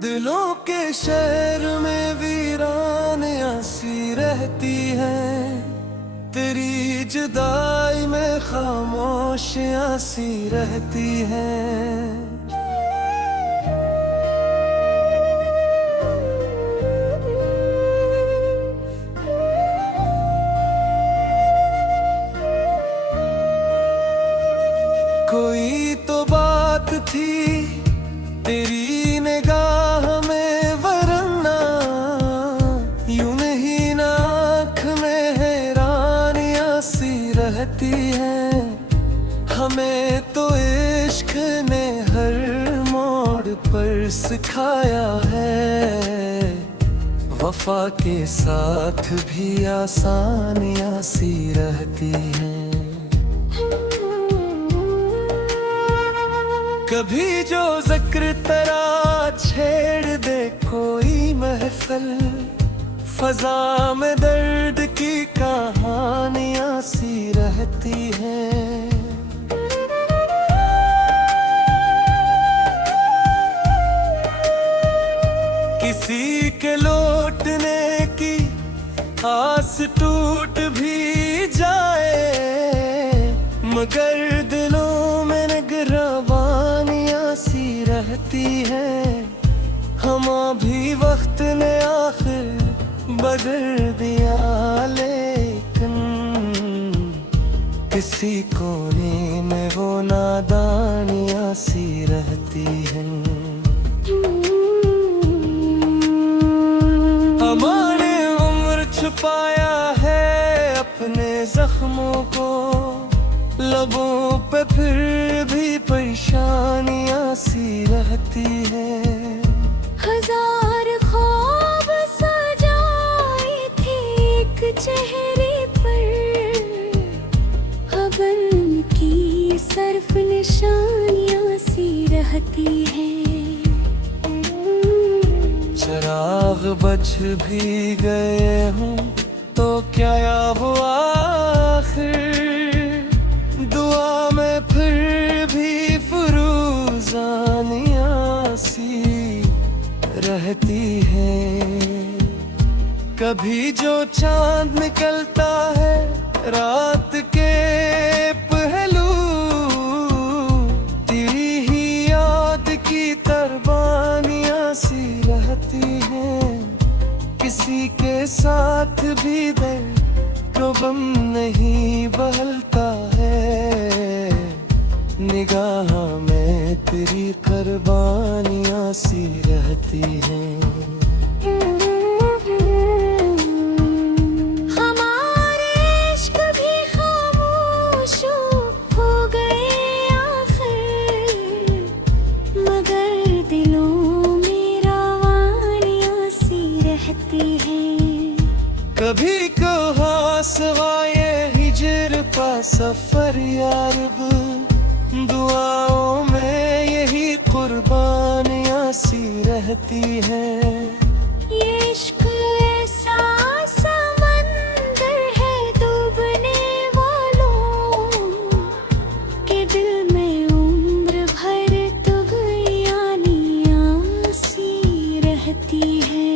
दिलों के शहर में वीरानियां सी रहती हैं, तेरी जुदाई में खामोशियां सी रहती हैं। कोई तो बात थी तेरी निगाह में, वरना यूं नहीं ना आँख में हैरानियां सी रहती हैं। हमें तो इश्क ने हर मोड़ पर सिखाया है, वफा के साथ भी आसानियां सी रहती हैं। कभी जो जिक्र तेरा छेड़ दे कोई महफिल, फजा में दर्द की कहानियां सी रहती हैं। किसी के लौटने की आस टूट भी जाए, मगर दिलों में निगरानियां सी रहती है। हम भी वक्त ने आखिर बदल दिया, लेकिन किसी कोने में वो नादानियां सी रहती हैं। हमारे उम्र छुपाया है अपने जख्मों को, लबों पे फिर भी परेशानियां सी रहती है। हजार ख्वाब सजाए थे एक चेहरे पर, हवन की सर्फ निशानियां सी रहती हैं। चिराग बच भी गए हूँ तो क्या हुआ आखिर, दुआ में फिर भी फुरूजानियां सी रहती है। कभी जो चांद निकलता है रात के पहलू, तेरी ही याद की तरबानियां सी रहती हैं। किसी के साथ भी दर्द को गम नहीं बहलता है, निगाह में तेरी कुर्बानियां सी रहती हैं। हमारे इश्क भी खामोश हो गए आखिर, मगर दिलों में रवानियां सी रहती हैं। कभी कहा सवाए हिजर का सफर यारब, दुआओं में यही कुर्बानियां सी रहती हैं। ये इश्क ऐसा समंदर है डूबने वालों के दिल में उम्र भर तुगयानियां सी रहती है।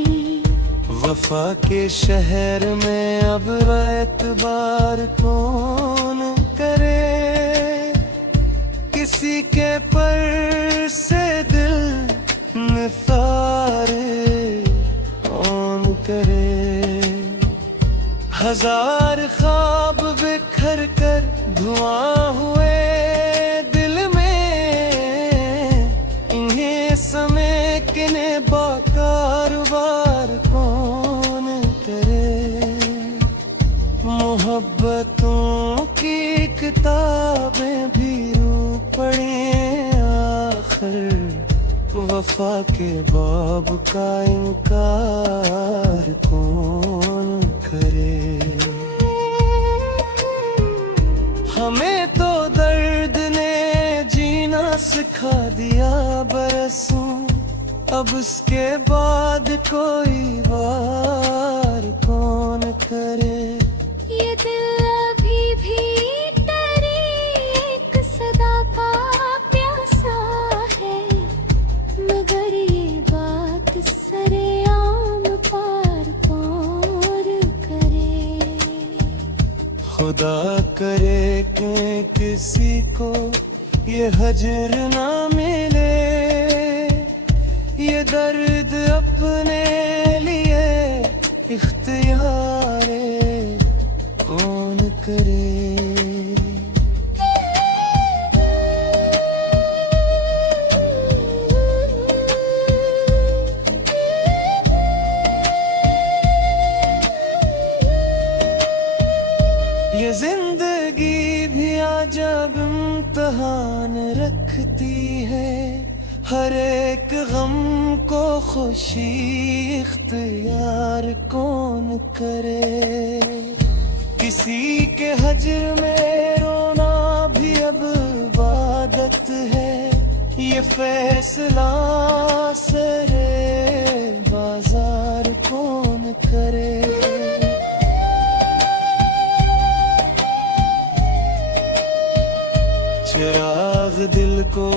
वफा के शहर में अब एतबार कौन करे, किसी के पर से दिल निसारे कौन करे। हजार ख्वाब बिखर कर धुआं हुए दिल में, इन्हें समेटने बाकारोबार कौन करे। मोहब्बतों की किताबें भी पढ़े आखिर, वफा के बाब का इनकार कौन करे। हमें तो दर्द ने जीना सिखा दिया बरसों, अब उसके बाद कोई बार कौन करे। ये दिल अभी भी तेरी एक सदा का प्यासा है, मगर ये बात के किसी को ये हजर ना मिले, ये दर्द अपने लिए इख्तियार कौन करे। ये जिंदगी भी अजब इम्तिहान रखती है, हर एक गम को खुशी इख्तियार कौन करे। किसी के हजर में रोना भी अब इबादत है, ये फैसला सरे बाजार कौन करे। चिराग दिल को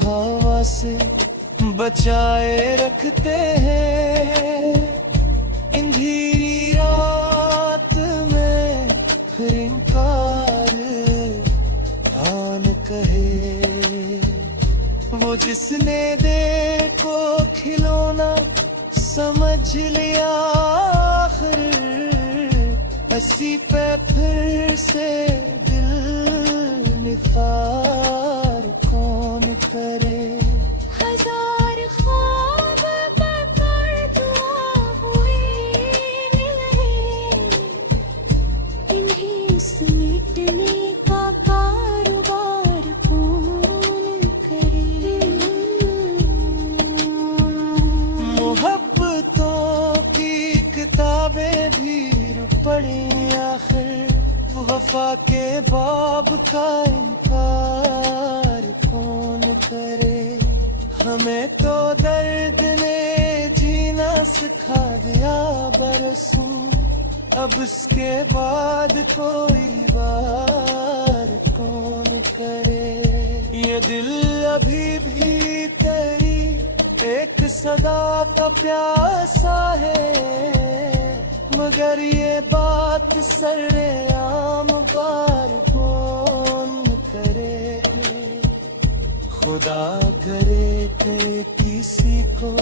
हवा से बचाए रखते हैं, अंधेरी रात में फिर इनकार आन कहे। वो जिसने देखो खिलौना समझ लिया आखिर, हंसी पे फिर से निसार कौन करे। हजार ख्वाब बकर दुआ हुई नहीं, इन्हीं समेटने का कारोबार कौन करे। मोहब्बतों की किताबें भी पढ़ी आखिर, वफा के बाब का इनकार कौन करे। हमें तो दर्द ने जीना सिखा दिया बरसों, अब इसके बाद कोई बार कौन करे। ये दिल अभी भी तेरी एक सदा का प्यासा है, मगर ये बात सरेआम बार कौन करे। खुदा करे के किसी को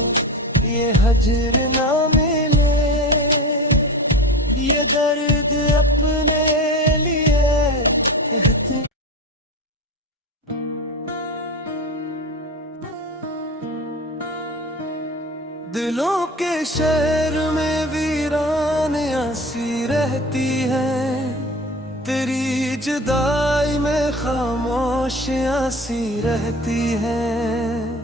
ये हजर ना मिले, ये दर्द अपने लिए दिलों के शहर में वीरानियां सी रहती हैं, तेरी जुदाई में खामोशियां सी रहती हैं।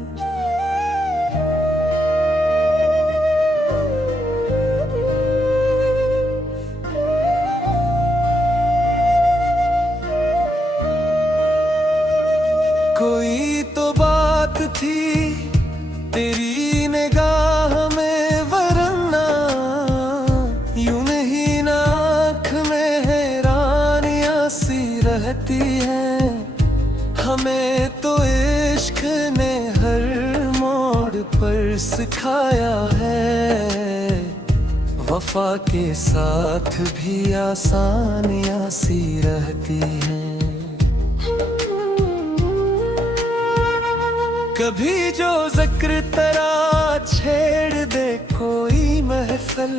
कोई तो बात थी तेरी निगाह में वरना, यूं नहीं ना आँख में हैरानियां सी रहती हैं। हमें तो इश्क ने हर मोड़ पर सिखाया है, वफा के साथ भी आसानियां सी रहती हैं। कभी जो जिक्र तेरा छेड़ दे कोई महफिल,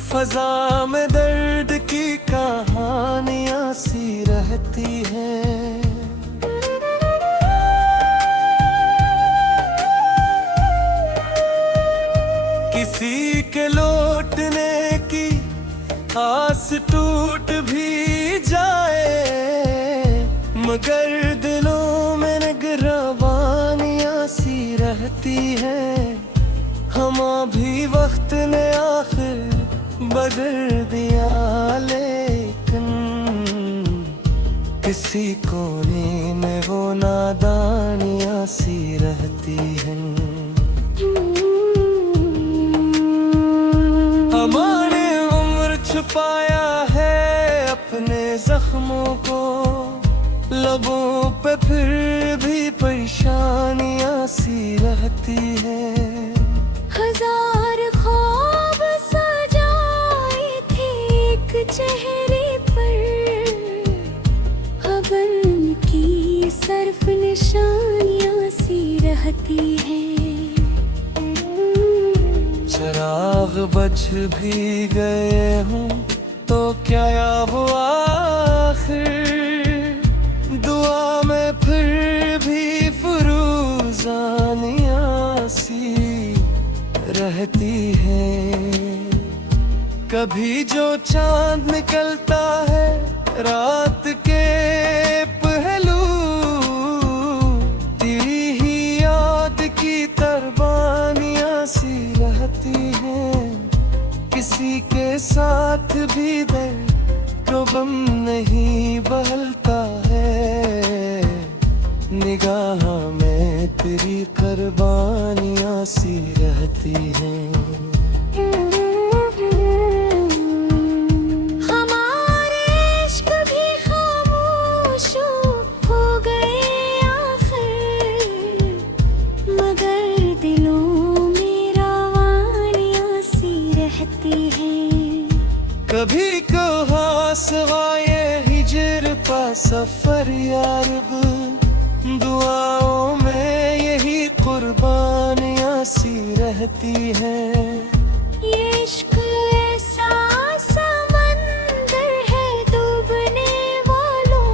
फजा में दर्द की कहानियां सी रहती हैं। किसी के लौटने की आस टूट भी जाए, मगर दिलों में निगरानियां सी रहती है। हम भी वक्त ने आखिर बदल दिया, लेकिन किसी कोने में वो नादानियां सी रहती हैं। हमारे उम्र छुपाया है अपने जख्मों को, लबों पे फिर भी परेशानियां सी रहती है। हजार ख्वाब सजाए थे एक चेहरे पर, चाहती है। चिराग बच भी गए हूँ तो क्या हुआ आखिर, दुआ में फिर भी फुरूजानियाँ सी रहती है। कभी जो चांद निकलता है रात के पहलू, तेरी ही याद की तरबानियाँ सी रहती हैं। किसी के साथ भी दर्द को गम नहीं बहलता है, निगाह में तेरी कुर्बानियाँ सी रहती हैं। हमारे इश्क भी खामोश हो गए आखिर, मगर दिलों में रवानियाँ सी रहती हैं। कभी कहा सवाए हिजर का सफर यारब, दुआओं में यही कुर्बानियाँ सी रहती हैं। ये इश्क ऐसा समंदर है डूबने वालों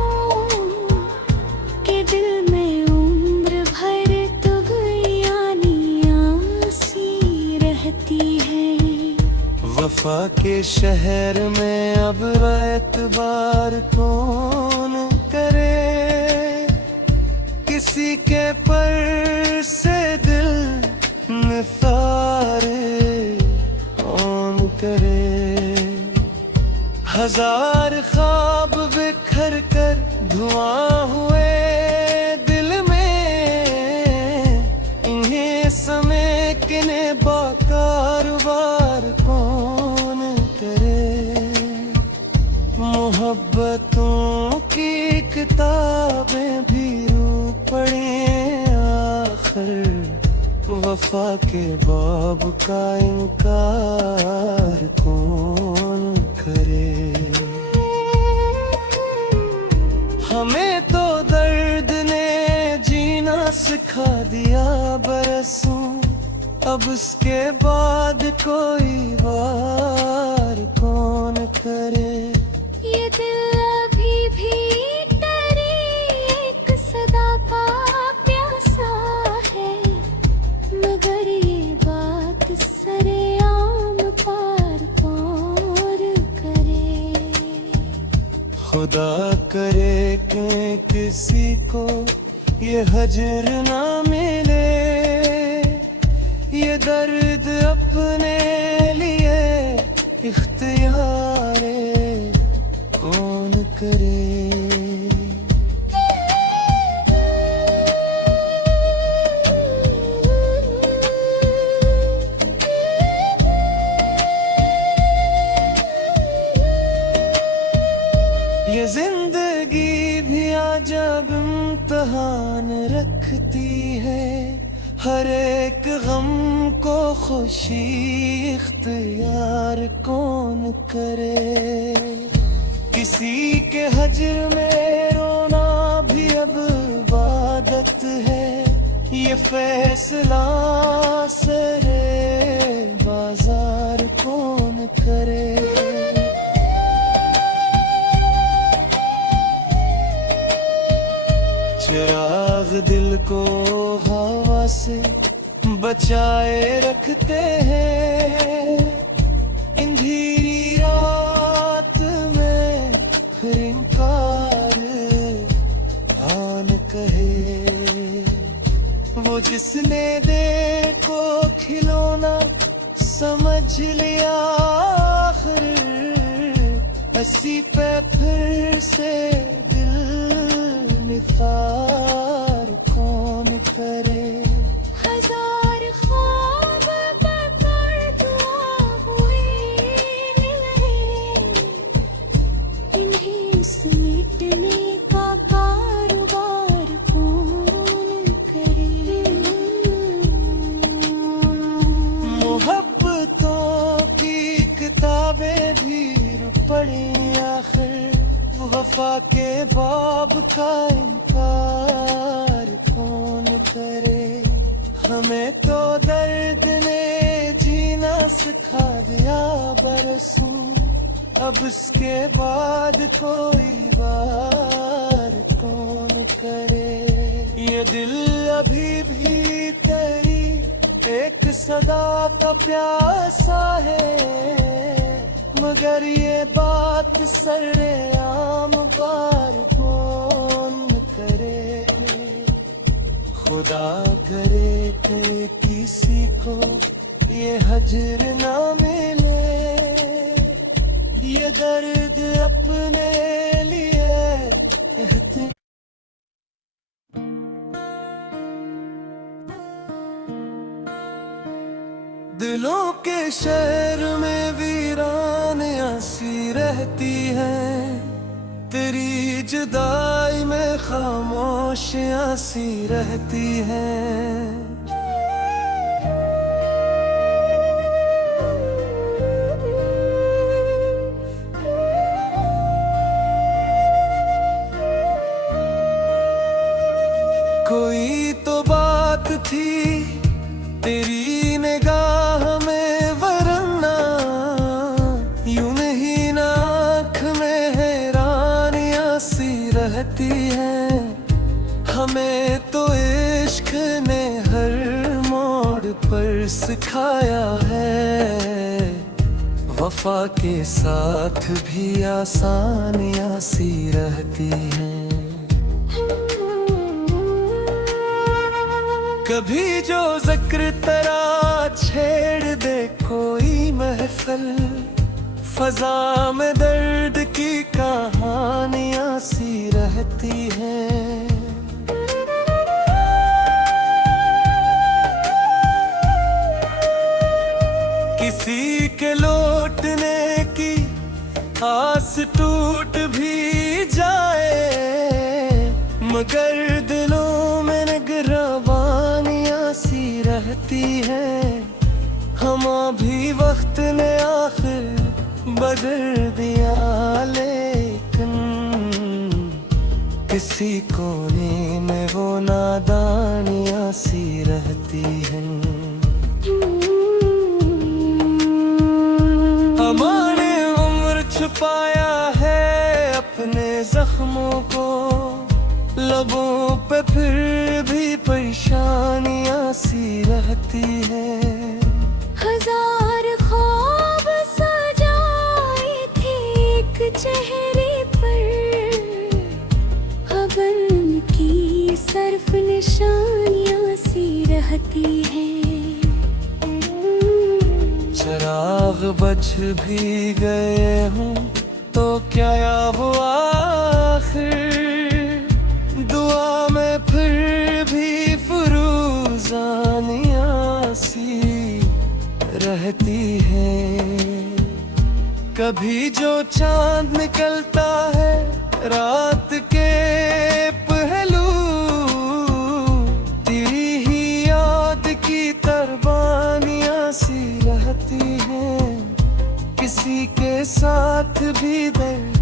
के दिल में उम्र भर तुगयानियाँ सी रहती है। वफा के शहर में अब एतबार कौन करे, किसी के पर से दिल निसारे कौन करे। हजार ख्वाब बिखर कर धुआं हुए दिल में, इन्हें समेटने बाकारोबार कौन करे। मोहब्बतों की किताबें भी रू पढ़े आखिर, वफा के बाब का इनकार कौन करे। हमें तो दर्द ने जीना सिखा दिया बरसों, अब उसके बाद कोई बार कौन करे। ये दिल अभी भी तेरी एक सदा का प्यासा है, मगर ये बात सरेआम पार कौन करे। खुदा करे कि किसी को ये हजर ना मिले, ये दर्द अपने लिए इख्तियारे कौन करे। ये जिंदगी भी अजब इम्तिहान रखती है, हर एक गम को खुशी इख्तियार कौन करे। किसी के हजर में रोना भी अब इबादत है, ये फैसला सरे बाजार कौन करे। चिराग दिल को हवा से बचाए रखते हैं, अंधेरी रात में फिर इनकार कौन कहे। वो जिसने देखो खिलौना समझ लिया आखिर, हंसी पे फिर से दिल निसार कौन करे। हजार ख्वाब बकर दुआ हुई नहीं, इन्हें समेटने का कारोबार कौन करे। मोहब्बतों की किताबें भी पढ़ी आखिर, वफा के बाब का इनकार कौन करे। हमें तो दर्द ने जीना सिखा दिया बरसों, अब इसके बाद कोई बार कौन करे। ये दिल अभी भी तेरी एक सदा का प्यासा है, मगर ये बात सरेआम बार कौन करे। खुदा करे के किसी को ये हजर ना मिले, ये दर्द अपने लिए दिलों के शहर में वीरानियां सी रहती हैं, तेरी जुदाई में खामोशियां सी रहती हैं। कोई तो बात थी तेरी निगाह में वरना यूं नहीं ना आँख में हैरानियां सी रहती हैं। हमें तो इश्क ने हर मोड़ पर सिखाया है, वफा के साथ भी आसानियां सी रहती हैं। कभी जो जिक्र तेरा छेड़ दे कोई महफिल, फजा में दर्द की कहानियां सी रहती हैं। किसी के लौटने की आस टूट भी जाए, मगर दिलों में निगरानियां सी रहती है। हम भी वक्त ने आखिर बदल दिया, लेकिन किसी कोने में वो नादानियां सी रहती हैं। हमारे उम्र छुपाया है अपने जख्मों को, लबों पे फिर भी परेशानियां सी रहती है। हजार ख्वाब सजाए थे एक चेहरे पर, हवन की सर्फ निशानियां सी रहती हैं। चिराग बच भी गए हूँ तो क्या वो आखिर, दुआ में फिर भी फुरूजानियां सी रहती है। कभी जो चांद निकलता है रात के पहलू, तेरी ही याद की तरबानियां सी रहती हैं। किसी के साथ भी दर्द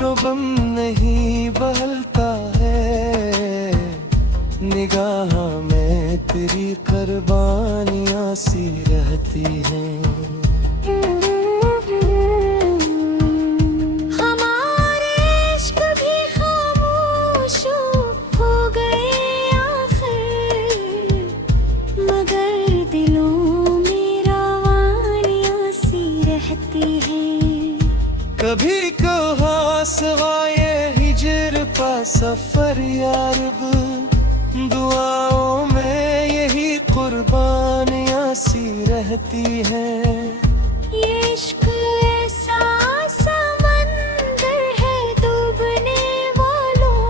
को गम नहीं बहलता है, निगाह में तेरी कुर्बानियां सी रहती हैं। हमारे इश्क भी खामोश हो गए आखिर, मगर दिलों में रवानियां सी रहती हैं। कभी कहा सवाए हिजर का सफर यारब, दुआओं में यही कुर्बानियां सी रहती हैं। ये इश्क ऐसा समंदर है डूबने वालों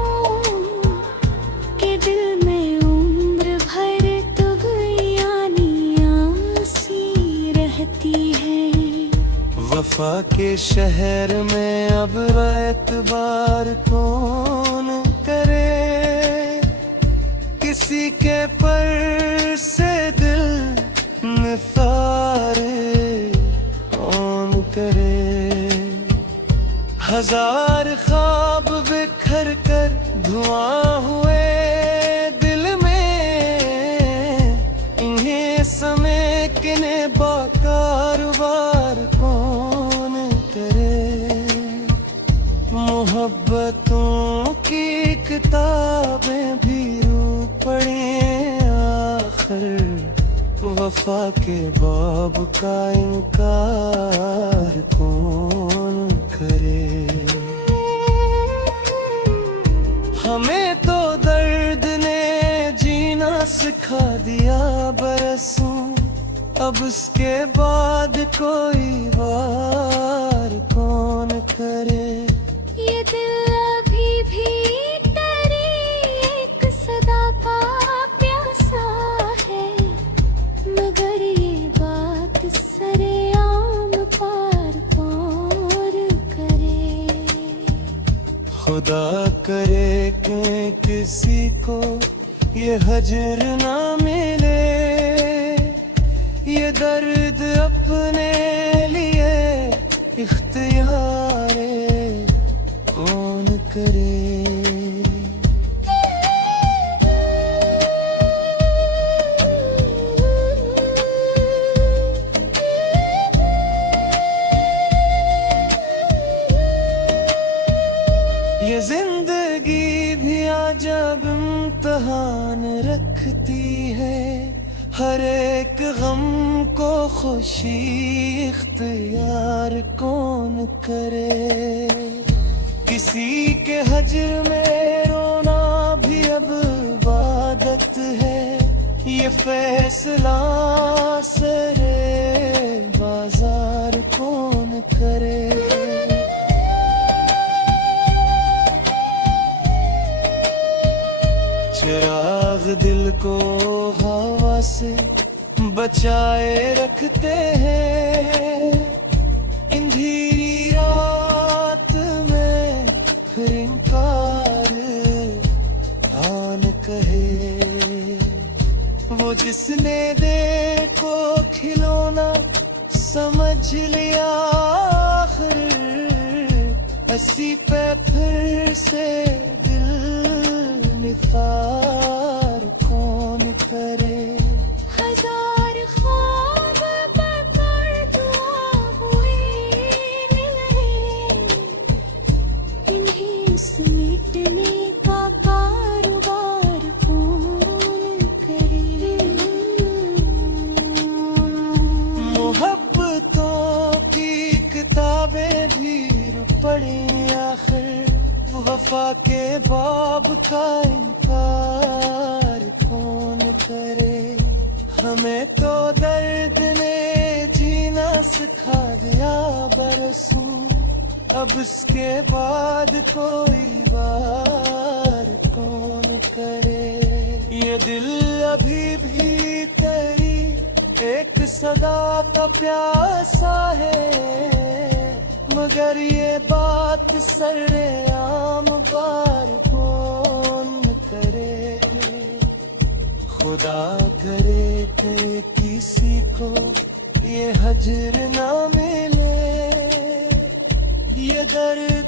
के दिल में उम्र भर तुगयानियां सी रहती है। वफा के शहर में अब एतबार कौन करे, किसी के पर से दिल निसारे कौन करे। हजार ख्वाब बिखर कर धुआं हुए दिल में, वफा के बाब का इनकार कौन करे। हमें तो दर्द ने जीना सिखा दिया बरसों, अब उसके बाद कोई वार कौन करे। ये दिल अभी भी तेरी एक सदा का प्यासा है, मगर ये बात सरेआम पार कौन करे। खुदा करे कि किसी को ये हजर ना मिले, ये दर्द अपने लिए इख्तियार कौन करे। ये जिंदगी भी अजब इम्तिहान रखती है, हर एक गम को खुशी इख्तियार कौन करे। किसी के हजर में रोना भी अब इबादत है, ये फैसला सरे बाजार कौन करे। चिराग दिल को हवा से बचाए रखते हैं, अंधेरी रात में फिर इनकार आन कहे। वो जिसने देखो खिलौना समझ लिया आखिर, हंसी पे फिर से दिल निफार कौन करे। हजार ख्वाब बकर दुआ हुई नहीं, इन्हें समेटने का कारोबार कौन करे। मोहब्बतों की किताबें भी पढ़ी आखिर, वफा के बाब का इनकार कौन करे। हमें तो दर्द ने जीना सिखा दिया बरसों, अब उसके बाद कोई वार कौन करे। ये दिल अभी भी तेरी एक सदा का प्यासा है, मगर ये बात सरेआम बार कौन करे। खुदा करे कि किसी को ये हजर ना मिले, ये दर्द